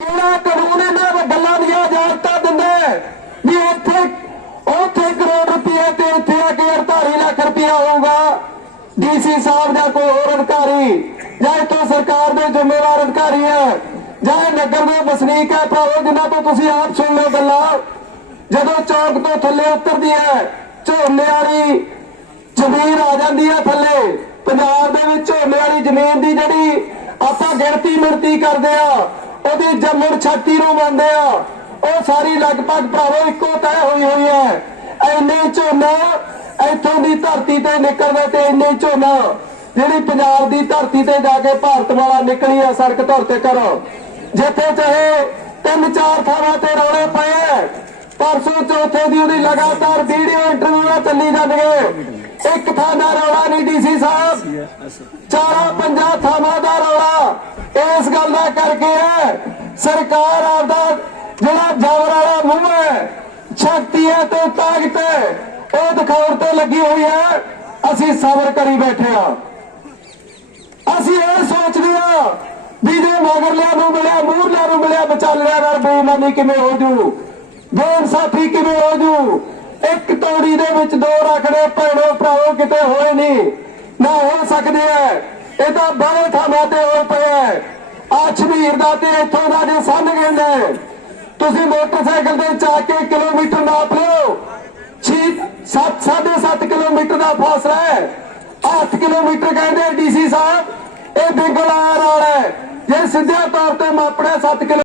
ਕਿਹੜਾ ਕਾਨੂੰਨ ਇਹਨਾਂ ਨੂੰ ਗੱਲਾਂ ਦੀਆਂ ਇਜਾਜ਼ਤਾਂ ਦਿੰਦਾ ਹੈ ਵੀ ਇੱਥੇ ਉੱਥੇ ਕਰੋੜ ਰੁਪਏ ਤੇ ਇੱਥੇ ਆ ਕੇ 48 ਲੱਖ ਰੁਪਇਆ ਹੋਊਗਾ। ਡੀਸੀ ਸਾਹਿਬ ਜਾਂ ਕੋਈ ਹੋਰ ਅਧਿਕਾਰੀ, ਜਾਂ ਇੱਥੋਂ ਸਰਕਾਰ ਦੇ ਜ਼ਿੰਮੇਵਾਰ ਅਧਿਕਾਰੀ ਹੈ ਜਾਂ ਨਗਰ ਦੇ ਵਸਨੀਕ ਹੈ ਭਰਾਵੋ, ਜਿਨ੍ਹਾਂ ਤੋਂ ਤੁਸੀਂ ਆਪ ਸੁਣ ਲਓ ਗੱਲਾਂ। ਜਦੋਂ ਚੌਕ ਤੋਂ ਥੱਲੇ ਉਤਰਦੀ ਹੈ ਝੋਨੇ ਵਾਲੀ ਜ਼ਮੀਨ ਆ ਜਾਂਦੀ ਹੈ ਥੱਲੇ। ਪੰਜਾਬ ਦੇ ਵਿੱਚ ਝੋਨੇ ਵਾਲੀ ਜ਼ਮੀਨ ਦੀ ਜਿਹੜੀ ਆਪਾਂ ਗਿਣਤੀ ਮਿਣਤੀ ਕਰਦੇ ਆ ਉਹਦੀ ਜੰਮਣ ਛਾਤੀ ਨੂੰ ਮੰਨਦੇ ਆ। ਉਹ ਸਾਰੀ ਲਗਭਗ ਭਰਾਵੋ ਇੱਕੋ ਤੈ ਹੋਈ ਹੋਈ ਹੈ। ਐਨੇ ਝੋਨਾ ਇੱਥੋਂ ਦੀ ਧਰਤੀ ਤੇ ਨਿਕਲਦਾ ਤੇ ਇੰਨੇ ਝੋਨਾ ਜਿਹੜੀ ਪੰਜਾਬ ਦੀ ਧਰਤੀ ਤੇ ਜਾ ਕੇ ਭਾਰਤ ਵਾਲਾ ਨਿਕਲੀ ਆ, ਸੜਕ ਧਰ ਤੇ ਕਰੋ ਜਿੱਥੇ ਚਾਹੇ ਤਿੰਨ ਚਾਰ ਥਾਵਾਂ ਤੇ ਰੌਲੇ ਪਏ ਐ। ਪਰਸੋਂ ਚੌਥੇ ਦੀ ਉਹਦੀ ਲਗਾਤਾਰ ਵੀਡੀਓ ਇੰਟਰਵਿਊ ਚੱਲੀ ਜਾਂਦੀਆਂ ਇੱਕ ਥਾਂ ਦਾ ਰੌਲਾ ਨਹੀਂ ਡੀਸੀ ਸਾਹਿਬ। ਚਾਰਾਂ ਪੰਜਾਂ ਥਾਵਾਂ ਦਾ ਰੌਲਾ ਇਸ ਗੱਲ ਦਾ ਕਰਕੇ ਹੈ ਸਰਕਾਰ ਆਪਦਾ ਜਿਹੜਾ ਜ਼ਬਰ ਵਾਲਾ ਮੂੰਹ ਹੈ ਸ਼ਕਤੀ ਹੈ ਤੇ ਤਾਕਤ ਹੈ ਉਹ ਦਿਖਾਉਣ ਤੇ ਲੱਗੀ ਹੋਈ ਹੈ, ਅਸੀਂ ਸਬਰ ਕਰੀ ਬੈਠੇ ਆ ਅਸੀਂ ਇਹ ਸੋਚਦੇ ਆ ਵੀ ਜੇ ਮਗਰਲਿਆਂ ਨੂੰ ਮਿਲਿਆ ਮੂਰਲਿਆਂ ਨੂੰ ਮਿਲਿਆ, ਵਿਚਾਲਿਆਂ ਨਾਲ ਬੇਈਮਾਨੀ ਕਿਵੇਂ ਹੋ ਜੂ? ਬੇਇਨਸਾਫੀ ਕਿਵੇਂ ਹੋ ਜੂ? ਇੱਕ ਤੌੜੀ ਦੇ ਵਿੱਚ ਦੋ ਰਖੜੇ ਭੈਣੋ ਭਰਾਓ, ਕਿਤੇ ਹੋਏ ਨਹੀਂ। ਨਾ ਹੋ ਸਕਦੇ ਐ ਇਹ ਤਾਂ ਬੜੇ ਥਾਵਾਂ ਤੇ ਹੋ। ਪਿਆ ਆ ਸ਼ਮੀਰ ਦਾ ਤੇ ਇੱਥੋਂ ਦਾ ਜੇ ਸੰਨ ਕਹਿੰਦਾ ਤੁਸੀਂ ਮੋਟਰਸਾਈਕਲ ਤੇ ਚਾ ਕੇ ਕਿਲੋਮੀਟਰ ਨਾਪ ਲਿਓ। 6 7 7.5 ਕਿਲੋਮੀਟਰ ਦਾ ਫਾਸਲਾ ਹੈ। 8 ਕਿਲੋਮੀਟਰ ਕਹਿੰਦੇ ਡੀਸੀ ਸਾਹਿਬ, ਇਹ ਬਿੰਗਲ ਆ ਰਹਾ ਹੈ। ਜੇ ਸਿੱਧੇ ਤੌਰ ਤੇ ਮਾਪੜਿਆ 7 ਕਿਲੋ